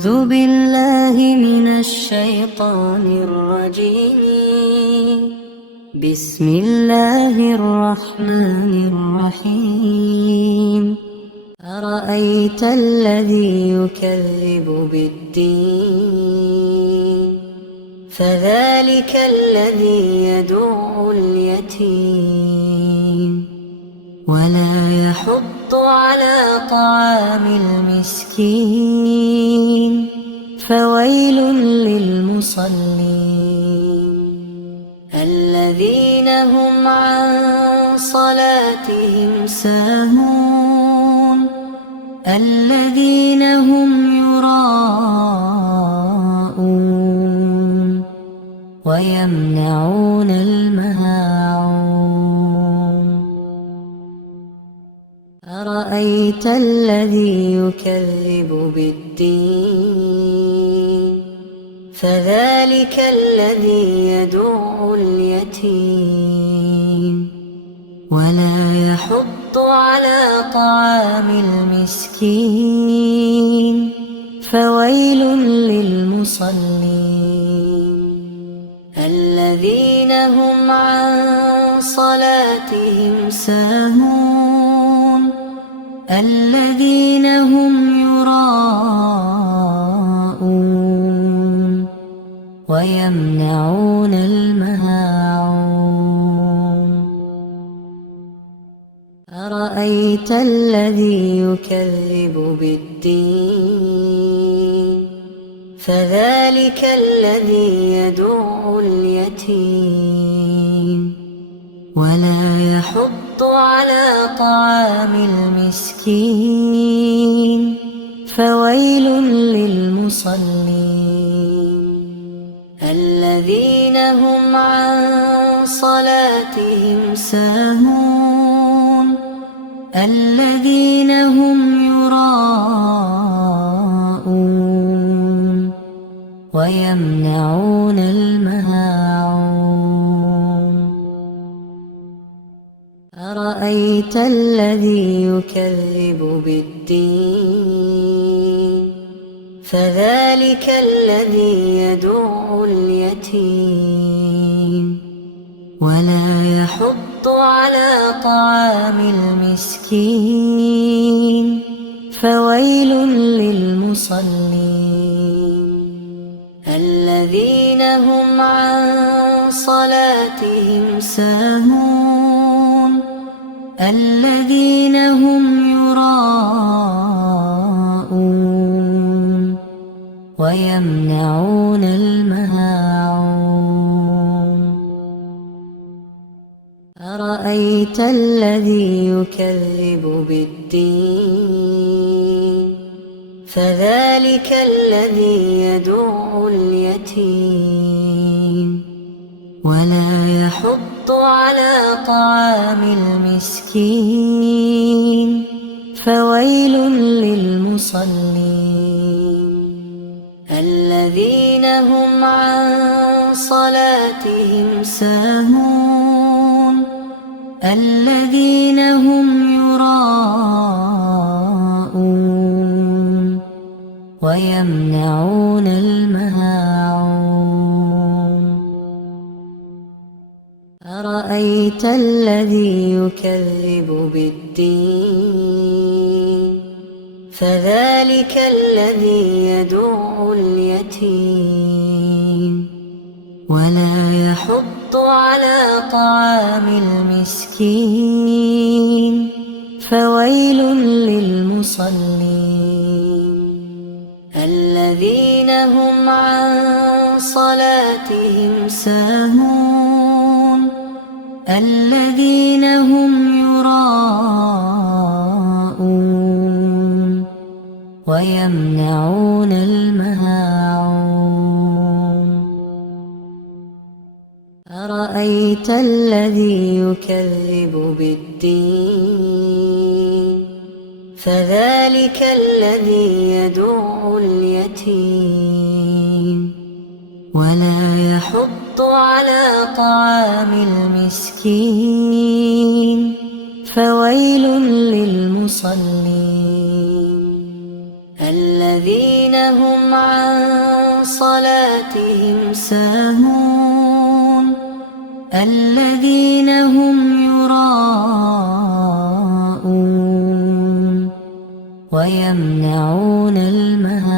أعوذ بالله من الشيطان الرجيم. بسم الله الرحمن الرحيم. أرأيت الذي يكذب بالدين فذلك الذي يدع اليتيم ولا يحض على طعام المسكين فويل للمصلين الذين هم عن صلاتهم ساهون الذين هم يراءون ويمنعون الماعون. أرأيت الذي يكذب بالدين فذلك الذي يدع اليتيم ولا يحض على طعام المسكين فويل للمصلين الذين هم عن صلاتهم ساهون الذين هم يراءون ويمنعون الماعون. أرأيت الذي يكذب بالدين فذلك الذي يدع اليتيم ولا يحض على طعام المسكين فويل للمصلين الذين هم عن صلاتهم ساهون الذين هم يراءون ويمنعون الماعون. أرأيت الذي يكذب بالدين فذلك الذي يدع اليتيم ولا يحض على طعام المسكين فويل للمصلين الذين هم عن صلاتهم ساهون الذين هم يراءون ويمنعون الماعون. أرأيت الذي يكذب بالدين فذلك الذي يدع اليتيم ولا يحض على طعام المسكين فويل للمصلين الذين هم عن صلاتهم ساهون الذين هم يراءون ويمنعون الماعون. أرأيت الذي يكذب بالدين فذلك الذي يدع اليتيم ولا يحض على طعام المسكين فويل للمصلين الذين هم عن صلاتهم ساهون الذين هم يراءون ويمنعون الماعون. أرأيت الذي يكذب بالدين فذلك الذي يدع اليتيم ولا يحض على طعام المسكين فويل للمصلين الذين الذين هم عن صلاتهم ساهون الذين هم يراءون ويمنعون الماعون